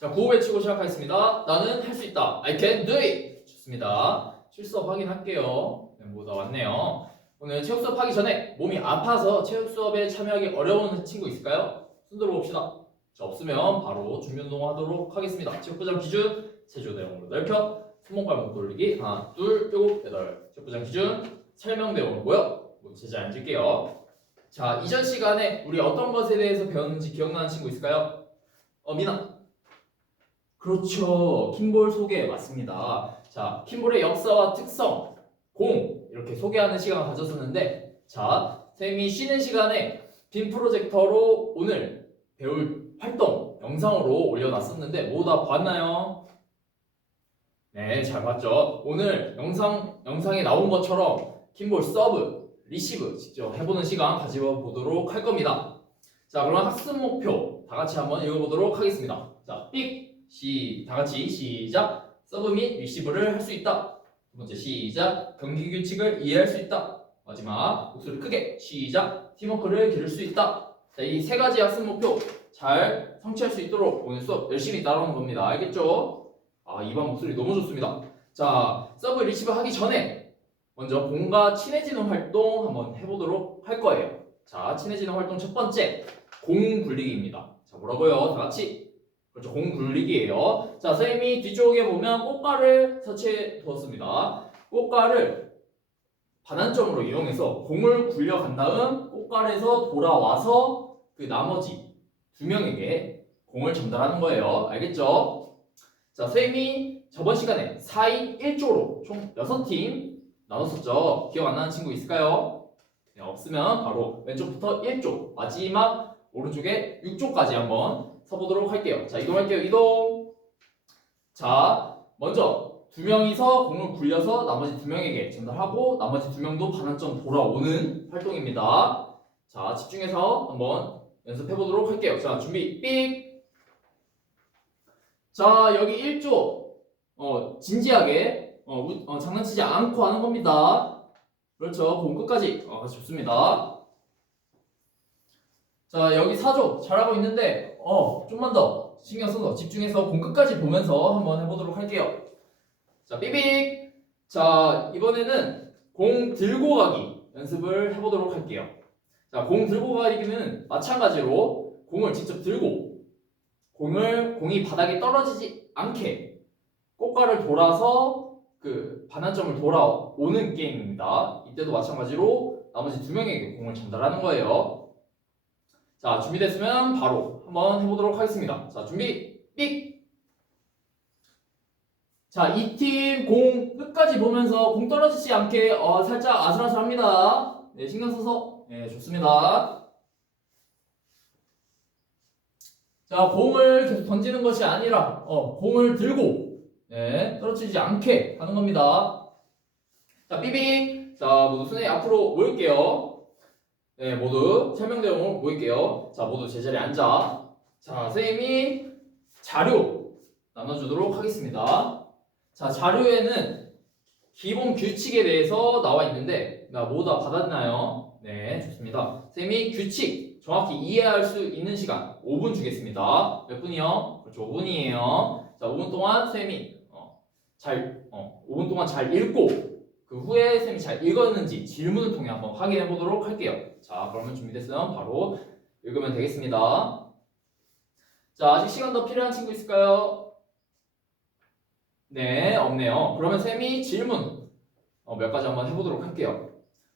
자, 구호 외치고 시작하겠습니다. 나는 할 수 있다. I can do it. 좋습니다. 실수업 확인할게요. 네, 뭐 나왔네요. 오늘 체육 수업 하기 전에 몸이 아파서 체육 수업에 참여하기 어려운 친구 있을까요? 손 들어봅시다. 자, 없으면 바로 준비 운동 하도록 하겠습니다. 체육부장 기준 체조 내용으로 넓혀 손목 발목 돌리기 하나 둘 일곱 여덟. 체육부장 기준 설명 내용으로 모여 제자리 앉을게요. 자, 이전 시간에 우리 어떤 것에 대해서 배웠는지 기억나는 친구 있을까요? 미나. 그렇죠. 킴볼 소개 맞습니다. 자, 킴볼의 역사와 특성, 공 이렇게 소개하는 시간을 가졌었는데, 자, 선생님이 쉬는 시간에 빔 프로젝터로 오늘 배울 활동 영상으로 올려놨었는데 모두 다 봤나요? 네, 잘 봤죠. 오늘 영상에 나온 것처럼 킴볼 서브, 리시브 직접 해보는 시간 가져보도록 할 겁니다. 자, 그럼 학습 목표 다 같이 한번 읽어보도록 하겠습니다. 자, 다 같이 시작. 서브 및 리시브를 할 수 있다. 두 번째 시작. 경기 규칙을 이해할 수 있다. 마지막 목소리 크게 시작. 팀워크를 기를 수 있다. 자, 이 세 가지 학습 목표 잘 성취할 수 있도록 오늘 수업 열심히 따라오는 겁니다. 알겠죠? 이번 목소리 너무 좋습니다. 자, 서브 리시브 하기 전에 먼저 공과 친해지는 활동 한번 해보도록 할 거예요. 자, 친해지는 활동 첫 번째 공 굴리기입니다. 자, 뭐라고요? 다 같이. 그렇죠. 공 굴리기예요. 자, 선생님이 뒤쪽에 보면 꽃가를 설치해 두었습니다. 꽃가를 반환점으로 이용해서 공을 굴려간 다음 꽃갈에서 돌아와서 그 나머지 두 명에게 공을 전달하는 거예요. 알겠죠? 자, 선생님이 저번 시간에 4인 1조로 총 6팀 나눴었죠. 기억 안 나는 친구 있을까요? 네, 없으면 바로 왼쪽부터 1조, 마지막 오른쪽에 6조까지 한번 서보도록 할게요. 자, 이동할게요. 이동. 자, 먼저 두 명이서 공을 굴려서 나머지 두 명에게 전달하고 나머지 두 명도 반환점 돌아오는 활동입니다. 자, 집중해서 한번 연습해 보도록 할게요. 자, 준비 삑. 자, 여기 1조 진지하게 장난치지 않고 하는 겁니다. 그렇죠. 공 끝까지 좋습니다. 자, 여기 4조 잘하고 있는데 좀만 더 신경 써서 집중해서 공 끝까지 보면서 한번 해보도록 할게요. 자, 삐빅. 자, 이번에는 공 들고 가기 연습을 해보도록 할게요. 자, 공 들고 가기는 마찬가지로 공을 직접 들고 공이 바닥에 떨어지지 않게 꽃가를 돌아서 그 반환점을 돌아오는 게임입니다. 이때도 마찬가지로 나머지 두 명에게 공을 전달하는 거예요. 자, 준비됐으면 바로 한번 해보도록 하겠습니다. 자, 준비 삑. 자, 이 팀 공 끝까지 보면서 공 떨어지지 않게 살짝 아슬아슬합니다. 네, 신경 써서. 네, 좋습니다. 자, 공을 계속 던지는 것이 아니라 공을 들고 떨어지지 않게 하는 겁니다. 자, 삐빅. 자, 모두 손에 앞으로 모일게요. 네, 모두 설명 내용으로 모일게요. 자, 모두 제자리에 앉아. 자, 선생님이 자료 나눠주도록 하겠습니다. 자, 자료에는 기본 규칙에 대해서 나와 있는데 모두 다 받았나요? 네, 좋습니다. 선생님이 규칙 정확히 이해할 수 있는 시간 5분 주겠습니다. 몇 분이요? 그렇죠, 5분이에요. 자, 5분 동안 선생님이 5분 동안 잘 읽고 그 후에 선생님이 잘 읽었는지 질문을 통해 한번 확인해 보도록 할게요. 자, 그러면 준비됐으면 바로 읽으면 되겠습니다. 자, 아직 시간 더 필요한 친구 있을까요? 네, 없네요. 그러면 쌤이 질문 몇 가지 한번 해보도록 할게요.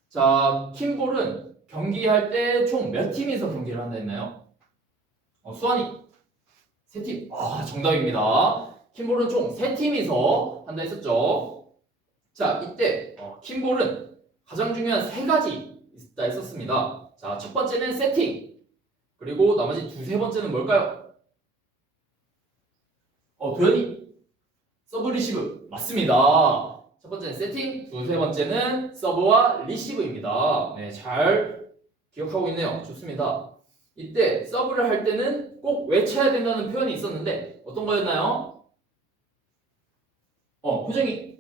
자, 킴볼은 경기할 때 총 몇 팀이서 경기를 한다 했나요? 수환이 3팀. 정답입니다. 킴볼은 총 3팀이서 한다 했었죠. 자, 이때 킴볼은 가장 중요한 3가지 있다 했었습니다. 자, 첫 번째는 세팅. 그리고 나머지 두세 번째는 뭘까요? 도현이 서브 리시브 맞습니다. 첫 번째는 세팅, 두세 번째는 서브와 리시브입니다. 네, 잘 기억하고 있네요. 좋습니다. 이때 서브를 할 때는 꼭 외쳐야 된다는 표현이 있었는데 어떤 거였나요? 표정이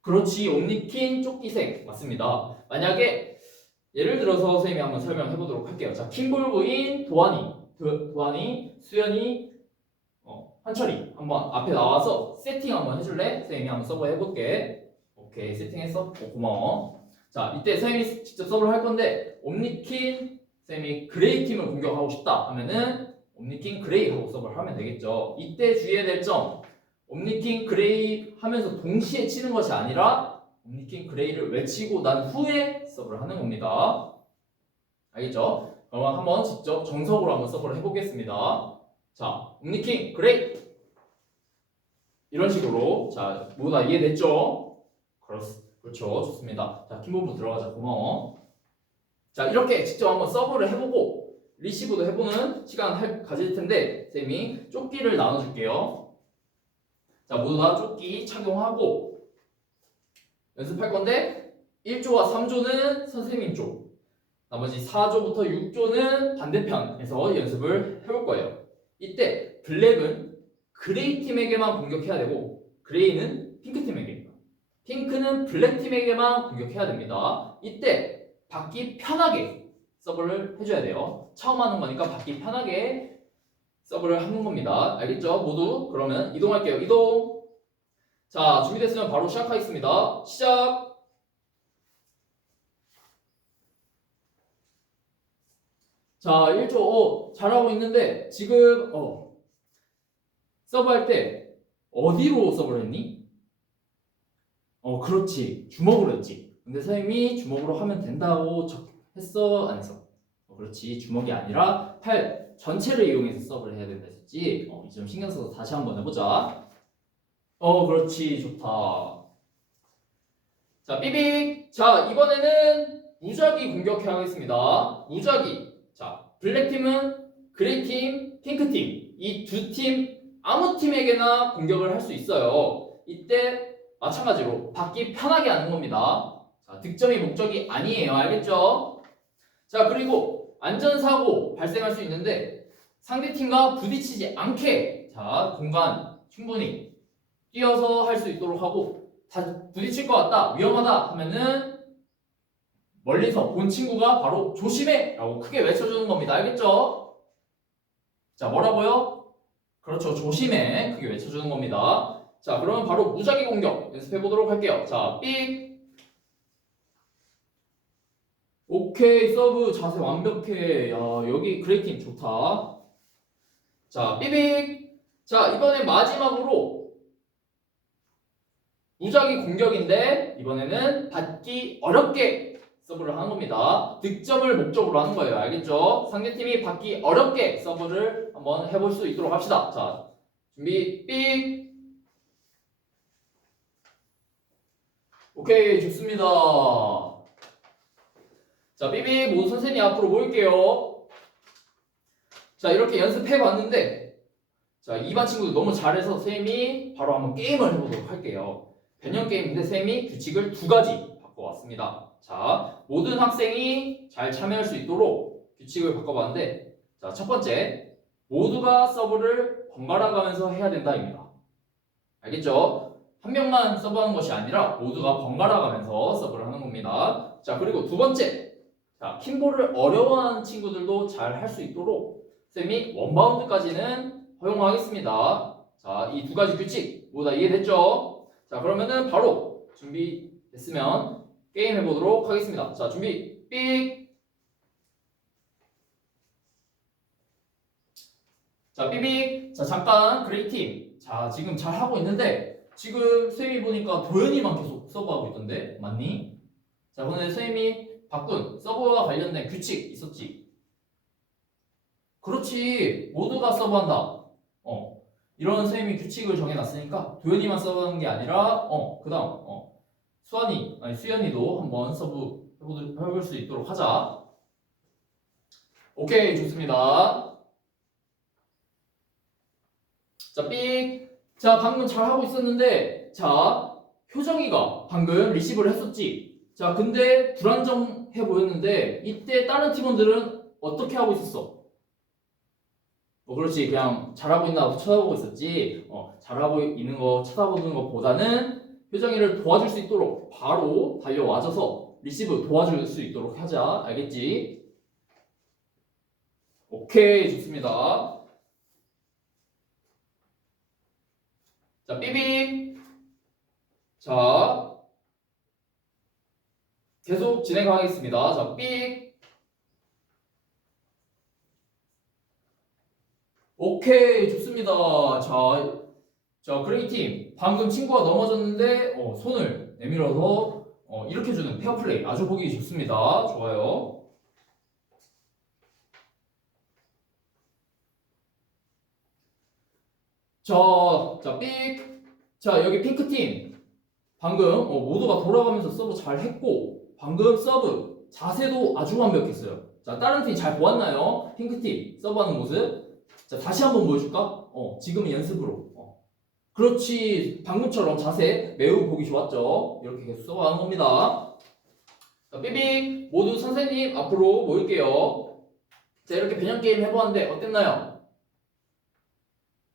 그렇지, 옴니킨 쪽기생 맞습니다. 만약에 예를 들어서 선생님이 한번 설명해 보도록 할게요. 자, 킴볼 부인 도안이, 수연이, 한철이 한번 앞에 나와서 세팅 한번 해줄래? 선생님이 한번 서브 해볼게. 오케이, 세팅했어? 고마워. 자, 이때 선생님이 직접 서브를 할 건데 옴니킨 선생님이 그레이 팀을 공격하고 싶다 하면은 옴니킨 그레이 하고 서브를 하면 되겠죠. 이때 주의해야 될 점, 옴니킨 그레이 하면서 동시에 치는 것이 아니라 옴니킨 그레이를 외치고 난 후에 서브를 하는 겁니다. 알겠죠? 그럼 한번 직접 정석으로 한번 서브를 해보겠습니다. 자, 옴니킨 그레이 이런 식으로. 자, 모두 다 이해됐죠? 그렇죠, 좋습니다. 자, 킴보브 들어가자. 고마워. 자, 이렇게 직접 한번 서브를 해보고 리시브도 해보는 시간 가질 텐데 쌤이 조끼를 나눠줄게요. 자, 모두 다 조끼 착용하고 연습할 건데 1조와 3조는 선생님 쪽, 나머지 4조부터 6조는 반대편에서 연습을 해볼 거예요. 이때 블랙은 그레이 팀에게만 공격해야 되고 그레이는 핑크 팀에게, 핑크는 블랙 팀에게만 공격해야 됩니다. 이때 받기 편하게 서브를 해줘야 돼요. 처음 하는 거니까 받기 편하게 서브를 하는 겁니다. 알겠죠? 모두 그러면 이동할게요. 이동. 자, 준비됐으면 바로 시작하겠습니다. 시작. 자, 1조 잘하고 있는데 지금 서브할 때 어디로 서브를 했니? 그렇지, 주먹으로 했지. 근데 선생님이 주먹으로 하면 된다고 했어? 안 했어? 그렇지, 주먹이 아니라 팔 전체를 이용해서 서브를 해야 된다 했었지. 이 점 신경 써서 다시 한번 해보자. 그렇지, 좋다. 자, 삐빅. 자, 이번에는 무작위 공격해 하겠습니다. 무작위. 자, 블랙팀은 그레이팀, 핑크팀 이 두 팀 아무 팀에게나 공격을 할 수 있어요. 이때 마찬가지로 받기 편하게 하는 겁니다. 자, 득점이 목적이 아니에요. 알겠죠? 자, 그리고 안전사고 발생할 수 있는데 상대팀과 부딪히지 않게, 자, 공간 충분히 뛰어서 할 수 있도록 하고, 다 부딪힐 것 같다, 위험하다 하면은 멀리서 본 친구가 바로 조심해! 라고 크게 외쳐주는 겁니다. 알겠죠? 자, 뭐라고요? 그렇죠, 조심해! 크게 외쳐주는 겁니다. 자, 그러면 바로 무작위 공격 연습해 보도록 할게요. 자, 삑! 오케이, 서브 자세 완벽해. 야, 여기 그레이팀 좋다. 자, 삐빅! 자, 이번엔 마지막으로 무작위 공격인데 이번에는 받기 어렵게 서브를 하는 겁니다. 득점을 목적으로 하는 거예요. 알겠죠? 상대팀이 받기 어렵게 서브를 한번 해볼 수 있도록 합시다. 자, 준비, 삑! 오케이, 좋습니다. 자, 삐빅 모두 선생님 앞으로 모일게요. 자, 이렇게 연습해 봤는데, 자, 2반 친구들 너무 잘해서 선생님이 바로 한번 게임을 해보도록 할게요. 변형 게임인데 선생님이 규칙을 2가지 바꿔왔습니다. 자, 모든 학생이 잘 참여할 수 있도록 규칙을 바꿔봤는데, 자, 첫 번째, 모두가 서브를 번갈아 가면서 해야 된다입니다. 알겠죠? 한 명만 서브하는 것이 아니라 모두가 번갈아 가면서 서브를 하는 겁니다. 자, 그리고 두 번째, 자, 킴볼을 어려워하는 친구들도 잘 할 수 있도록 쌤이 원바운드까지는 허용하겠습니다. 자, 이 2가지 규칙 모두 다 이해됐죠? 자, 그러면은 바로 준비됐으면 게임 해보도록 하겠습니다. 자, 준비, 삑! 자, 삐빅. 자, 잠깐 그레이팀. 자, 지금 잘 하고 있는데 지금 쌤이 보니까 도현이만 계속 서브하고 있던데 맞니? 자, 오늘 쌤이 바꾼 서브와 관련된 규칙 있었지? 그렇지, 모두가 서브한다. 이런 선생님이 규칙을 정해놨으니까 도현이만 서브하는 게 아니라 그 다음 수연이도 한번 서브 해볼 수 있도록 하자. 오케이, 좋습니다. 자, 삑. 자, 방금 잘하고 있었는데, 자, 효정이가 방금 리시브를 했었지. 자, 근데 불안정해 보였는데 이때 다른 팀원들은 어떻게 하고 있었어? 그렇지, 그냥 잘하고 있나 쳐다보고 있었지. 잘하고 있는 거 쳐다보는 것보다는 효정이를 도와줄 수 있도록 바로 달려와줘서 리시브 도와줄 수 있도록 하자. 알겠지? 오케이, 좋습니다. 자, 삐빅. 자, 계속 진행하겠습니다. 자, 삑. 오케이, 좋습니다. 자, 그레이팀. 방금 친구가 넘어졌는데, 손을 내밀어서, 일으켜주는 페어플레이. 아주 보기 좋습니다. 좋아요. 자, 삑. 자, 여기 핑크팀. 방금, 모두가 돌아가면서 서브 잘 했고, 방금 서브 자세도 아주 완벽했어요. 자, 다른 팀 잘 보았나요? 핑크팀 서브하는 모습. 자, 다시 한번 보여줄까? 지금은 연습으로. 그렇지. 방금처럼 자세 매우 보기 좋았죠? 이렇게 계속 서브하는 겁니다. 자, 삐빅. 모두 선생님 앞으로 모일게요. 자, 이렇게 변형 게임 해보았는데 어땠나요?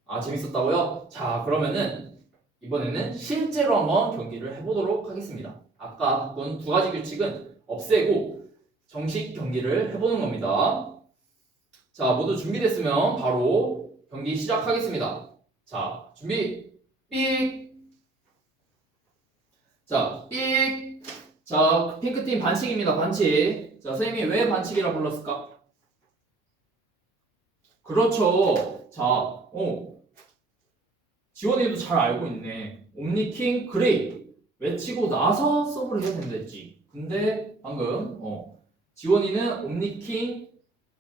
아, 재밌었다고요? 자, 그러면은 이번에는 실제로 한번 경기를 해보도록 하겠습니다. 아까 봤던 두 가지 규칙은 없애고 정식 경기를 해보는 겁니다. 자, 모두 준비됐으면 바로 경기 시작하겠습니다. 자, 준비. 삑. 자, 삑. 자, 핑크팀 반칙입니다. 반칙. 자, 선생님이 왜 반칙이라 불렀을까? 그렇죠. 자, 지원이도 잘 알고 있네. 옴니킹 그레이 외치고 나서 서브를 해야 된다 했지. 근데 방금 지원이는 옴니킹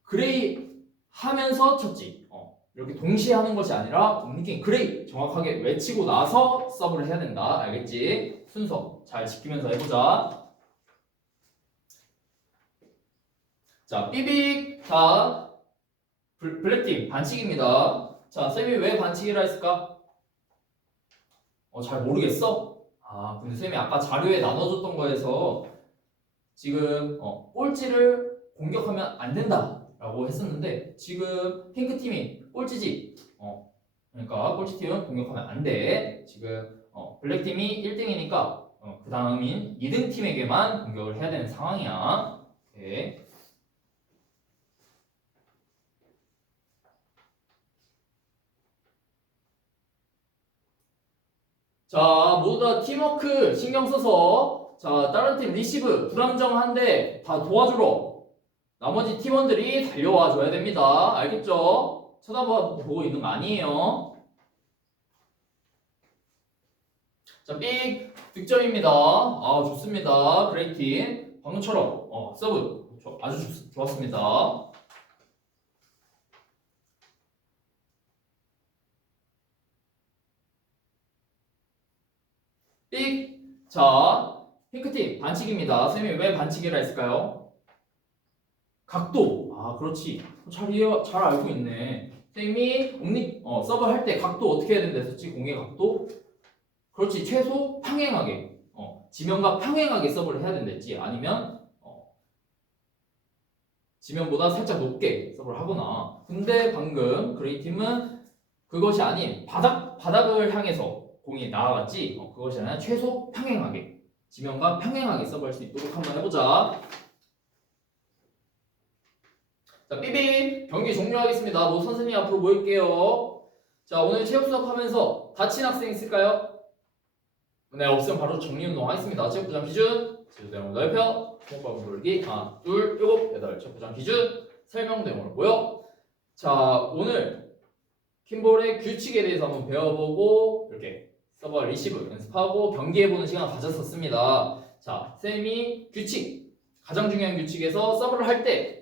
그레이 하면서 쳤지. 이렇게 동시에 하는 것이 아니라 옴니킹 그레이 정확하게 외치고 나서 서브를 해야 된다. 알겠지? 순서 잘 지키면서 해보자. 자, 삐빅. 자, 블랙팀 반칙입니다. 자, 쌤이 왜 반칙이라 했을까? 잘 모르겠어? 아, 근데 쌤이 아까 자료에 나눠줬던 거에서 지금 꼴찌를 공격하면 안 된다 라고 했었는데 지금 핑크팀이 꼴찌지. 그러니까 꼴찌팀은 공격하면 안 돼. 지금 블랙팀이 1등이니까 그 다음인 2등 팀에게만 공격을 해야 되는 상황이야. 오케이. 자, 모두 다 팀워크 신경 써서 자, 다른 팀 리시브 불안정한데 다 도와주러 나머지 팀원들이 달려와 줘야 됩니다. 알겠죠? 쳐다보고 있는 거 아니에요. 자, 삑 득점입니다. 아, 좋습니다. 그레이팀 방금처럼 서브 아주 좋았습니다. 삑. 자, 핑크팀 반칙입니다. 선생님이 왜 반칙이라 했을까요? 각도. 아, 그렇지. 잘 알고 있네. 선생님이 서브 할 때 각도 어떻게 해야 된다 했었지? 공의 각도? 그렇지. 최소 평행하게. 지면과 평행하게 서브를 해야 된다 했지. 아니면 지면보다 살짝 높게 서브를 하거나. 근데 방금 그레이팀은 그것이 아닌 바닥을 향해서 공이 나아갔지. 그것이 아니라 최소 평행하게 지면과 평행하게 서브할 수 있도록 한번 해보자. 자, 삐삐 경기 종료하겠습니다. 모두 선생님 앞으로 모일게요. 자, 오늘 체육 수업 하면서 다친 학생 있을까요? 네, 없으면 바로 정리운동 하겠습니다. 체육부장 기준 제주대용 넓혀 통과분 돌기 하나 둘 일곱 여덟 체육부장 기준 설명 내용으로 모여. 자, 오늘 킴볼의 규칙에 대해서 한번 배워보고 이렇게 서브 리시브 연습하고 경기해보는 시간을 가졌었습니다. 자, 쌤이 규칙 가장 중요한 규칙에서 서브를 할 때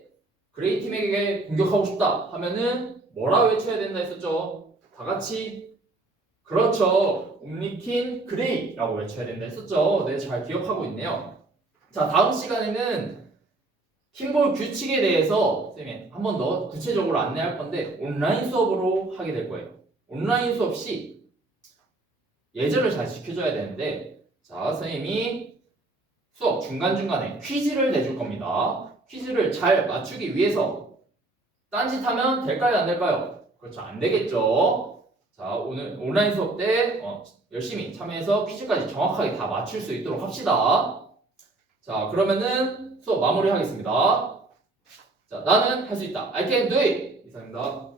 그레이 팀에게 공격하고 싶다 하면은 뭐라 외쳐야 된다 했었죠? 다 같이 그렇죠. 옴니킨 그레이라고 외쳐야 된다 했었죠. 네, 잘 기억하고 있네요. 자, 다음 시간에는 킴볼 규칙에 대해서 쌤이 한 번 더 구체적으로 안내할 건데 온라인 수업으로 하게 될 거예요. 온라인 수업 시 예절을 잘 지켜줘야 되는데 자, 선생님이 수업 중간중간에 퀴즈를 내줄 겁니다. 퀴즈를 잘 맞추기 위해서 딴짓하면 될까요? 안 될까요? 그렇죠. 안 되겠죠. 자, 오늘 온라인 수업 때 열심히 참여해서 퀴즈까지 정확하게 다 맞출 수 있도록 합시다. 자, 그러면은 수업 마무리하겠습니다. 자, 나는 할 수 있다. I can do it. 이상입니다.